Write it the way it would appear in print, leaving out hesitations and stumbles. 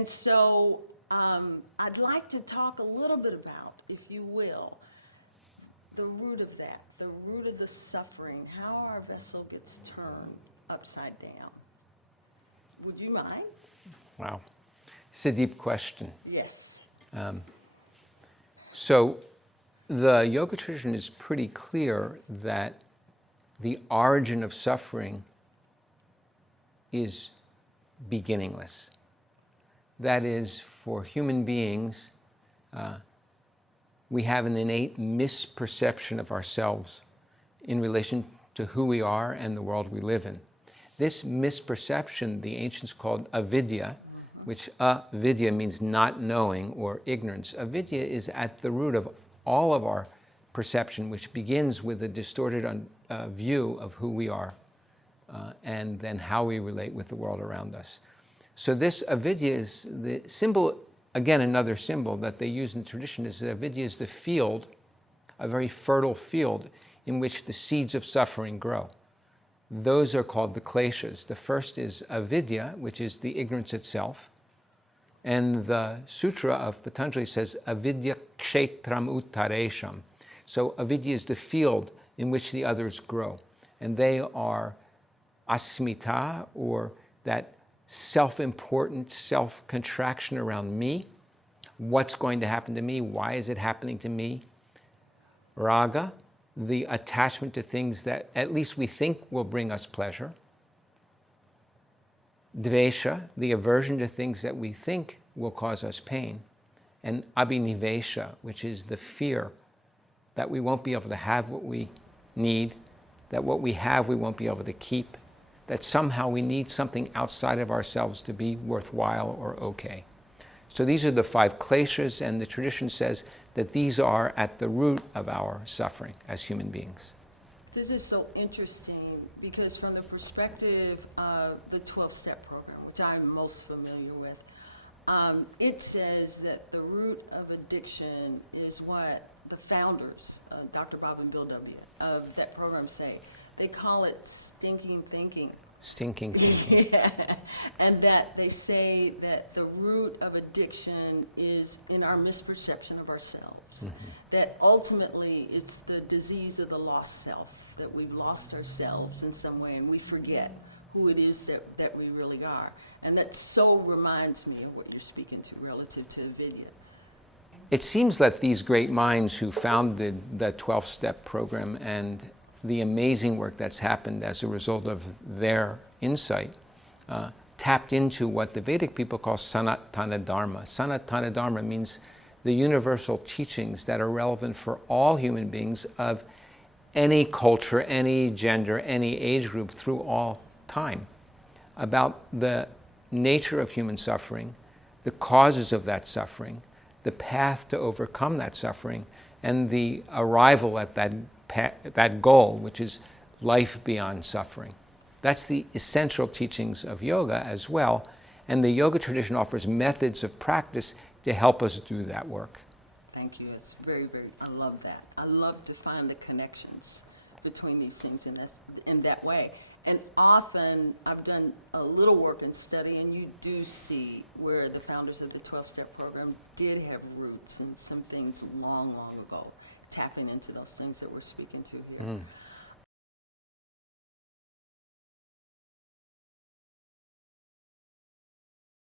And so I'd like to talk a little bit about, if you will, the root of that, the root of the suffering, how our vessel gets turned upside down. Would you mind? Wow. It's a deep question. Yes. So the yoga tradition is pretty clear that the origin of suffering is beginningless. That is, for human beings, we have an innate misperception of ourselves in relation to who we are and the world we live in. This misperception, the ancients called avidya, which avidya means not knowing or ignorance. Avidya is at the root of all of our perception, which begins with a distorted view of who we are and then how we relate with the world around us. So this avidya is the symbol, again, another symbol that they use in the tradition is that avidya is the field, a very fertile field in which the seeds of suffering grow. Those are called the kleshas. The first is avidya, which is the ignorance itself. And the sutra of Patanjali says, avidya kshetram uttaresham. So avidya is the field in which the others grow. And they are asmita, or that self-important self-contraction around me. What's going to happen to me? Why is it happening to me? Raga, the attachment to things that at least we think will bring us pleasure. Dvesha, the aversion to things that we think will cause us pain. And abhinivesha, which is the fear that we won't be able to have what we need, that what we have we won't be able to keep, that somehow we need something outside of ourselves to be worthwhile or okay. So these are the 5 kleshas, and the tradition says that these are at the root of our suffering as human beings. This is so interesting because from the perspective of the 12-step program, which I'm most familiar with, it says that the root of addiction is what the founders, Dr. Bob and Bill W., of that program say. They call it stinking thinking. Stinking thinking. Yeah. And that they say that the root of addiction is in our misperception of ourselves. Mm-hmm. That ultimately it's the disease of the lost self, that we've lost ourselves in some way and we forget who it is that we really are. And that so reminds me of what you're speaking to relative to avidya. It seems that these great minds who founded the 12-step program and the amazing work that's happened as a result of their insight tapped into what the Vedic people call Sanatana Dharma. Sanatana Dharma means the universal teachings that are relevant for all human beings of any culture, any gender, any age group through all time, about the nature of human suffering, the causes of that suffering, the path to overcome that suffering, and the arrival at that goal, which is life beyond suffering. That's the essential teachings of yoga as well, and the yoga tradition offers methods of practice to help us do that work. Thank you. It's very, I love that. I love to find the connections between these things in that way. And often I've done a little work and study, and you do see where the founders of the 12-step program did have roots in some things long, long ago, tapping into those things that we're speaking to here.